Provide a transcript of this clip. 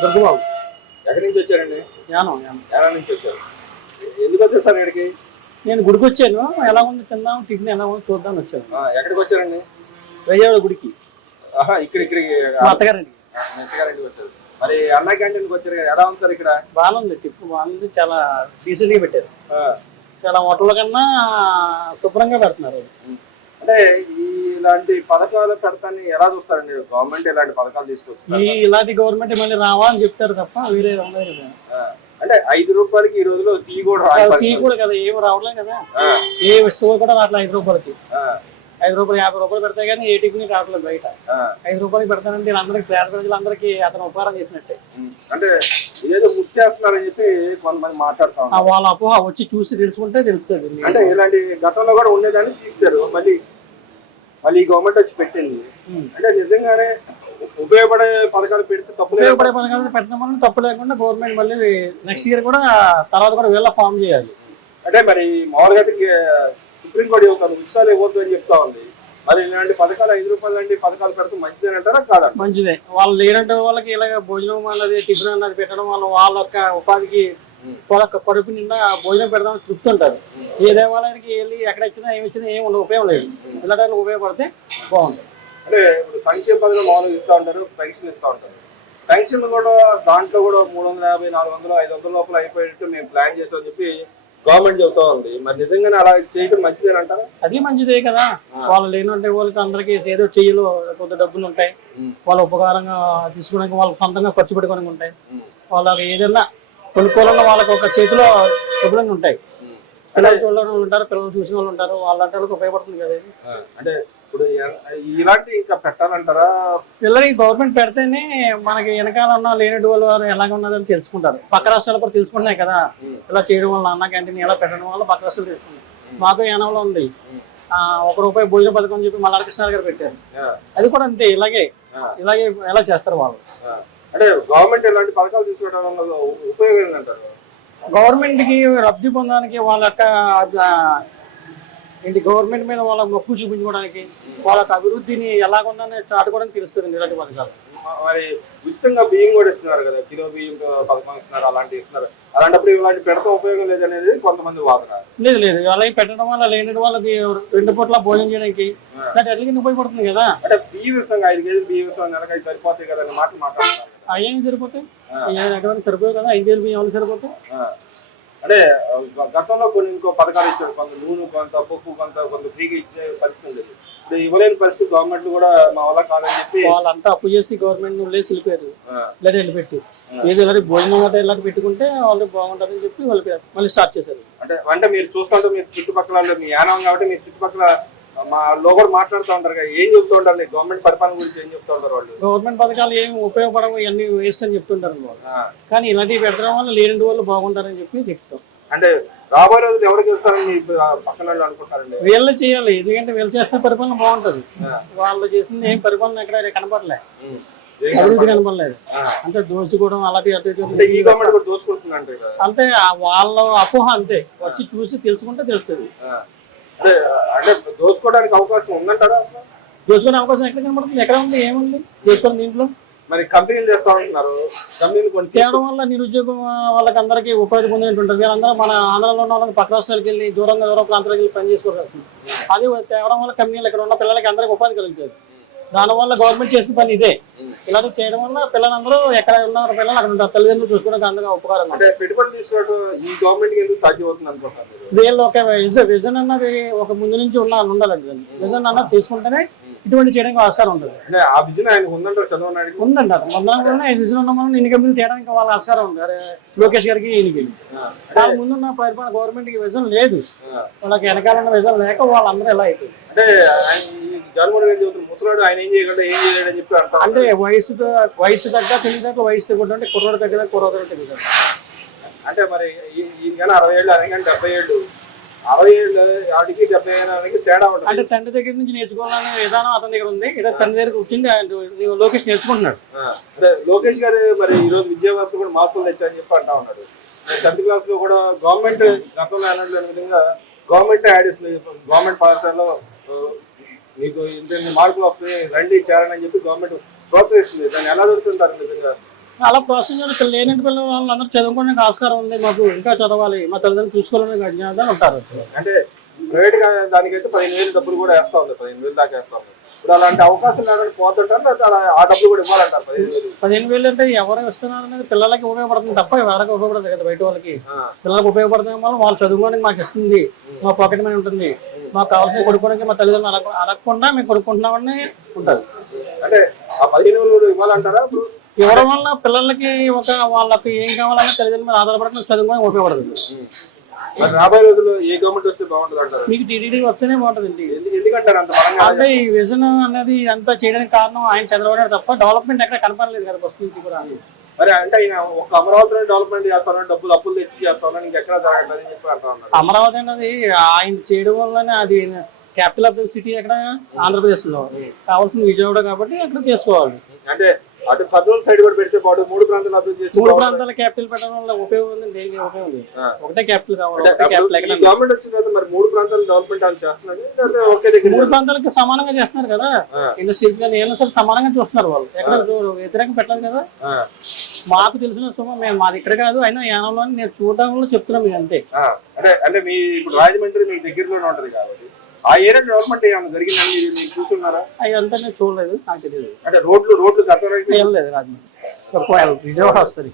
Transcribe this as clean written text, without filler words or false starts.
దుర్గబాబు. ఎక్కడి నుంచి వచ్చారండి? యానం. యానం నుంచి వచ్చారు. ఎందుకు వచ్చారు సార్ ఇక్కడికి? నేను గుడికి వచ్చాను. ఎలా ఉంది తిందాం, టిఫిన్ ఎలా ఉంది చూద్దాం వచ్చాను. ఎక్కడికి వచ్చారండి? రయ్యవాడ గుడికి. ఇక్కడికి మా అత్తగారింటికి. అత్తగారింటికి వచ్చారు. మరి అన్న క్యాంటీన్కి వచ్చారు కదా, ఎలా ఉంది సార్ ఇక్కడ? బాగుంది, టిప్ బాగుంది, చాలా డీసెంట్గా పెట్టారు. చాలా హోటల్ కన్నా శుభ్రంగా పెడుతున్నారు. అంటే ఇలాంటి పథకాలు పెడతాన్ని ఎలా చూస్తారండి? గవర్నమెంట్ ఇలాంటి పథకాలు తీసుకొచ్చి ఇలాంటి గవర్నమెంట్ మళ్ళీ రావా అని చెప్తారు తప్ప వేరే ఉండదు కదా. అంటే 5 రూపాయలకి ఈ రోజులో టీ కూడా టీ కూడా కదా, ఏమి రావట్లేదు కదా. ఏ వస్తువు కూడా రావట్లేదు 5 రూపాయలకి. 5 రూపాయలు 50 రూపాయలు పెడతాయి కానీ ఏ టిఫిన్ రావట్లేదు బయట. 5 రూపాయలకి పెడతానంటే అందరికి పేద ప్రజలందరికీ అతను ఉపకారం చేసినట్టే. అంటే ఇదేదో ముఖ్య చేస్తున్నారని చెప్పి కొంతమంది మాట్లాడుతా వాళ్ళ అపోహ వచ్చి చూసి తెలుసుకుంటే తెలుస్తుంది. అంటే ఇలాంటి గతంలో కూడా ఉండేదాన్ని తీశారు, మళ్ళీ ఈ గవర్నమెంట్ వచ్చి పెట్టింది. అంటే నిజంగానే ఉపయోగపడే పథకాలు పెడితే తప్పు, ఉపయోగపడే పథకాలు పెట్టడం వల్ల తప్పు లేకుండా గవర్నమెంట్ మళ్ళీ నెక్స్ట్ ఇయర్ కూడా తర్వాత కూడా వీళ్ళ ఫామ్ చేయాలి. అంటే మరి మామూలుగా సుప్రీంకోర్టు ఇవ్వదు, ఉచితాలు ఇవ్వద్దు అని చెప్తా ఉంది. మరి ఇలాంటి పథకాలు 5 రూపాయలు లాంటి పథకాలు పెడితే మంచిదేనంటారా కాదా? మంచిదే. వాళ్ళు లేనంటే వాళ్ళకి ఇలాగ భోజనం అన్నది టిఫిన్ అన్నది పెట్టడం వల్ల వాళ్ళ యొక్క ఉపాధికి కడుపు నిండా భోజనం పెడదామని తృప్తి ఉంటారు. ఏ దేవాలయానికి వెళ్ళి ఎక్కడ ఇచ్చినా ఏమి ఇచ్చినా ఏమి ఉండదు, ఉపయోగం లేదు. ఇలాంటి ఉపయోగపడితే బాగుంటుంది. అంటే ఇప్పుడు సంక్షేమ పథకం మామూలుగా ఇస్తూ ఉంటారు, పెన్షన్ ఇస్తూ ఉంటారు. పెన్షన్ కూడా దాంట్లో కూడా 350, 400, 500 లోపల అయిపోయేటట్టు మేము ప్లాన్ చేసామని చెప్పి గవర్నమెంట్ చెబుతా ఉంది. మరి నిజంగానే అలా చేయడం మంచిదేనంటారా? అది మంచిదే కదా. వాళ్ళు లేనంటే వాళ్ళకి అందరికి ఏదో చెయ్యలో కొంత డబ్బులు ఉంటాయి, వాళ్ళ ఉపకారంగా తీసుకోవడానికి వాళ్ళకి సొంతంగా ఖర్చు పెట్టుకోవడానికి ఉంటాయి. వాళ్ళకి ఏదైనా కొనుక్కోవాలన్నా వాళ్ళకి ఒక చేతిలో డబ్బులు ఉంటాయి. పిల్లలు చూడడం వాళ్ళు ఉంటారు, పిల్లలు చూసిన వాళ్ళు ఉంటారు, వాళ్ళంటే వాళ్ళకి ఉపయోగపడుతుంది కదా. అంటే ఇప్పుడు ఇలాంటి ఇంకా పెట్టాలంటారా? పిల్లలకి గవర్నమెంట్ పెడితేనే మనకి వెనకాల ఉన్న లేనటి వాళ్ళు ఎలాగ ఉన్నదని తెలుసుకుంటారు. పక్క రాష్ట్రాలు కూడా తెలుసుకుంటున్నాయి కదా. ఇలా చేయడం వల్ల అన్న క్యాంటీన్ ఎలా పెట్టడం వల్ల పక్క రాష్ట్రాలు తెలుసుకుంటాయి. మాకు యానంలో ఉంది ₹1 భోజన పథకం అని చెప్పి మల్లారకృష్ణ గారు పెట్టారు. అది కూడా అంతే, ఇలాగే ఎలా చేస్తారు వాళ్ళు. అంటే గవర్నమెంట్ ఇలాంటి పథకాలు తీసుకోవడం వల్ల ఉపయోగం ఏంటంటారు? గవర్నమెంట్ కి లబ్ధి పొందడానికి వాళ్ళ యొక్క ఏంటి గవర్నమెంట్ మీద వాళ్ళ మొక్కు చూపించుకోవడానికి వాళ్ళకి అభివృద్ధిని ఎలాగుందని చాటుకోవడానికి తెలుస్తుంది ఇలాంటి పథకాలు. మరి ఉచితంగా బియ్యం కూడా ఇస్తున్నారు కదా, కిలో బియ్యం పథకం ఇస్తున్నారు, అలాంటివి ఇస్తున్నారు. అలాంటప్పుడు ఇలాంటి పెడతా ఉపయోగం లేదనేది కొంతమంది వాదన. లేదు అలాగే పెట్టడం వల్ల లేని వాళ్ళకి 2 పూట్ల భోజనం చేయడానికి ఎట్లకి ఉపయోగపడుతుంది కదా. అంటే బియ్యం ఇస్తాం 5 కేజీలు బియ్యం ఇస్తాం, నెలకి సరిపోతాయి కదా అని మాట్లాడుతున్నారు. అయ్యేం సరిపోతాయి, ఎకరానికి సరిపోయి కదా. 5 కేజీలు బియ్యం ఎవరికి సరిపోతాయి? అంటే గతంలో కొన్ని ఇంకో పథకాలు ఇచ్చాడు, కొంత నూనె కొంత పప్పు కొంత ఫ్రీగా ఇచ్చే పరిస్థితి ఉంది. ఇప్పుడు ఇవ్వలేని పరిస్థితి గవర్నమెంట్ కూడా మా వల్ల కాదని చెప్పి వాళ్ళంతా అప్పు చేసి గవర్నమెంట్ లేసి వెళ్ళిపోయారు. ఇలా వెళ్ళిపెట్టి ఏదో ఇలా భోజనం అంటే ఇలా పెట్టుకుంటే వాళ్ళకి బాగుంటుందని చెప్పి వాళ్ళకి మళ్ళీ స్టార్ట్ చేశారు. అంటే మీరు చూస్తుంటే మీరు చుట్టుపక్కల మీ యానం కాబట్టి మీరు చుట్టుపక్కల మా లో కూడా మాట్లాడుతూ ఉంటారు కదా, ఏం చెప్తూ ఉంటారు గవర్నమెంట్ పరిపాలన గురించి ఏం చెప్తూ ఉంటారు వాళ్ళు? గవర్నమెంట్ పథకాలు ఏమి ఉపయోగపడవు, ఇవన్నీ వేస్ట్ అని చెప్తుంటారు వాళ్ళు. కానీ ఇలాంటివి పెట్టడం వల్ల లేని వాళ్ళు బాగుంటారని చెప్పి చెప్తాం. అంటే రాబోయే రోజులు ఎవరికి ఇస్తారని పక్కన అనుకుంటారండి? వీళ్ళు చేయాలి, ఎందుకంటే వీళ్ళు చేస్తే పరిపాలన బాగుంటది. వాళ్ళు చేసింది ఏం పరిపాలన ఎక్కడ కనపడలేదు, అభివృద్ధి కనపడలేదు. అంటే దోచుకోవడం అలాంటి ఈ గవర్నమెంట్ కూడా దోచుకుంటుంది అంటే వాళ్ళ అపోహ అంతే. వచ్చి చూసి తెలుసుకుంటే తెలుస్తుంది. అంటే దోచుకోవడానికి అవకాశం ఉందంటారా? దోచుకునే అవకాశం ఎక్కడ కనబడుతుంది? ఎక్కడ ఉంది, ఏముంది దోచుకోవడం దీంట్లో? మరి కంపెనీలు చేస్తా ఉంటున్నారు, కంపెనీలు తేవడం వల్ల నిరుద్యోగం వాళ్ళకి అందరికీ ఉపాధి పొందినట్టు ఉంటుంది. వీళ్ళందరూ మన ఆంధ్రాలో ఉన్న వాళ్ళకి పక్క రాష్ట్రాలకు వెళ్ళి దూర ప్రాంతాలకు వెళ్ళి పని చేసుకోవాల్సి వస్తుంది. అది తేవడం వల్ల కంపెనీలు ఇక్కడ ఉన్న పిల్లలకి అందరికీ ఉపాధి కలుగుతుంది. దానివల్ల గవర్నమెంట్ చేసిన పని ఇదే. ఇలాంటి చేయడం వల్ల పిల్లలందరూ ఎక్కడ ఉన్నారు పిల్లలు అక్కడ ఉంటారు, తల్లిదండ్రులు చూసుకోవడానికి అందరికీ ఉపకారం. అంటే పెట్టుబడి తీసుకోవడం ఈ గవర్నమెంట్ ఎందుకు సాధ్యం అవుతుంది అనుకుంటారు? వీళ్ళు ఒక విజన్ అన్నది ఒక ముందు నుంచి ఉండాలండి. విజన్ అన్నది తీసుకుంటేనే ఇటువంటి చేయడానికి ఆస్కారం ఉంటుంది. ఆ విజన్ ఆయన ఉందంటారు, చంద్రబాబు ఉందంటారు. మొదలైన విజన్ ఉన్న మనం ఎన్ని కంపెనీలు చేయడానికి వాళ్ళ ఆస్కారం ఉంది. అరే లోకేష్ గారికి ఈయనకి వాళ్ళ ముందున్న పరిపాలన గవర్నమెంట్ కి విజన్ లేదు, వాళ్ళకి వెనకాలన్న విజన్ లేక వాళ్ళందరూ ఎలా అయిపోయింది. అంటే జగన్మోహన్ రెడ్డి చెబుతున్నారు ముసలాడు ఆయన ఏం చేయలేడని చెప్పి అంటారు. అంటే వయసు తగ్గ తెలియదు, వయసు తగ్గ అంటే కుర్రోడు తగ్గదా కుర్రోడు తెలియదు. అంటే మరి ఈయన 60 ఏళ్ళు ఆయన 70 ఏళ్ళు, 60 ఏళ్ళు ఆడికి 70 ఏళ్ళకి తేడా ఉంటుంది. అంటే తండ్రి దగ్గర నుంచి నేర్చుకోవాలనే విధానం అతని దగ్గర ఉంది. ఏదో తండ్రి దగ్గర వచ్చింది లోకేష్ నేర్చుకుంటున్నాడు. అంటే లోకేష్ గారు మరి ఈ రోజు విద్యావ్యవస్థ కూడా మార్పులు తెచ్చారని చెప్పి అంటా ఉన్నాడు. 10th క్లాస్ లో కూడా గవర్నమెంట్ గతంలో అన్నట్టు విధంగా గవర్నమెంట్ యాడ్ ఇస్తుంది, గవర్నమెంట్ పాఠశాలలో మీకు ఇంత మార్కులు వస్తాయి రండి చేరని చెప్పి గవర్నమెంట్ ప్రోత్సహిస్తుంది. దాన్ని ఎలా దొరుకుతుంటారు నిజంగా? అలా ప్రాసెస్ లేని పిల్లల వాళ్ళందరూ చదువుకోవడానికి ఆస్కారం ఉంది, మాకు ఇంకా చదవాలి, మా తల్లిదండ్రులు చూసుకోవాలని అజ్ఞానం ఉంటారు. అంటే ప్రైవేట్ గా దానికైతే 15,000 డబ్బులు కూడా వేస్తా ఉంది, 15,000 దాకా వేస్తా ఉంది. ఇప్పుడు అలాంటి అవకాశం లేదని పోతుంటారు, ఆ డబ్బులు కూడా ఇవ్వాలంటారు. 15,000 అంటే ఎవరు ఇస్తున్నారు అనేది పిల్లలకి ఉపయోగపడుతుంది తప్ప వాళ్ళకి ఉపయోగపడుతుంది కదా, బయట వాళ్ళకి. పిల్లలకు ఉపయోగపడుతుంది వల్ల వాళ్ళు చదువుకోవడానికి మాకు ఇస్తుంది, మా పాకెట్ మనీ ఉంటుంది, మాకు కావాల్సిన కొడుకోవడానికి మా తల్లిదండ్రులు అడగకుండా మేము కొనుక్కుంటున్నామని ఉంటుంది. అంటే ఆ 15,000 ఇవ్వాలంటారా? ఇవ్వడం వల్ల పిల్లలకి వాళ్ళకి ఏం కావాలన్నా తల్లిదండ్రుల మీద ఆధారపడి చదువుకోవడానికి ఉపయోగపడుతుంది. మరి రాబోయే రోజుల్లో ఏ గవర్నమెంట్ వస్తే బాగుంటుంది అంటారు? మీకు టీడీడీ వస్తేనే బాగుంటుంది. ఎందుకంటారు అంత బలంగా? అంటే ఈ విజన్ అనేది అంతా చేయడానికి కారణం ఆయన చంద్రబాబు నాయుడు తప్ప డెవలప్మెంట్ ఎక్కడ కనపడలేదు కదా ఫస్ట్ నుంచి కూడా. మరి అంటే ఆయన ఒక అమరావతిలో డెవలప్మెంట్ చేస్తాను, డబ్బులు అప్పులు తెచ్చి చేస్తాను, ఇంకెక్కడ జరగట్లేదు అని చెప్పి అంటున్నారు. అమరావతి అనేది ఆయన చేయడం వల్లనే అది క్యాపిటల్ ఆఫ్ ద సిటీ ఎక్కడ ఆంధ్రప్రదేశ్ లో, కావాల్సిన విజయవాడ కాబట్టి అక్కడ చేసుకోవాలి. అంటే అటు కర్నూలు సైడ్ కూడా పెడితే పాటు 3 ప్రాంతాలు అభివృద్ధి చేసి 3 ప్రాంతాల క్యాపిటల్ పెట్టడం వల్ల ఉపయోగం ఉంది, దేనికి ఉపయోగం ఉంది? ఒకటే క్యాపిటల్ కావాలి. గవర్నమెంట్ వచ్చిన తర్వాత మరి 3 ప్రాంతాలు డెవలప్మెంట్ అని చేస్తున్నారు, ఒకే దగ్గర 3 ప్రాంతాలకి సమానంగా చేస్తున్నారు కదా. ఇండస్ట్రీస్ కానీ ఏమైనా సరే సమానంగా చూస్తున్నారు వాళ్ళు, ఎక్కడ వ్యతిరేకం పెట్టలేదు కదా. మాకు తెలిసిన మేము మాది ఇక్కడ కాదు, అయినా యానంలో నేను చూడడంలో చెప్తున్నాం మీకు అంతే. అంటే మీ ఇప్పుడు రాజమండ్రి మీకు దగ్గరలోనే ఉంటది కాబట్టి ఆ ఏరియా డెవలప్మెంట్ ఏమైనా జరిగిందని మీరు చూస్తున్నారా? అదంతా నేను చూడలేదు, నాకు తెలియదు. అంటే రోడ్లు ఏం లేదు, రాజమండ్రి విజయవాడ వస్తుంది.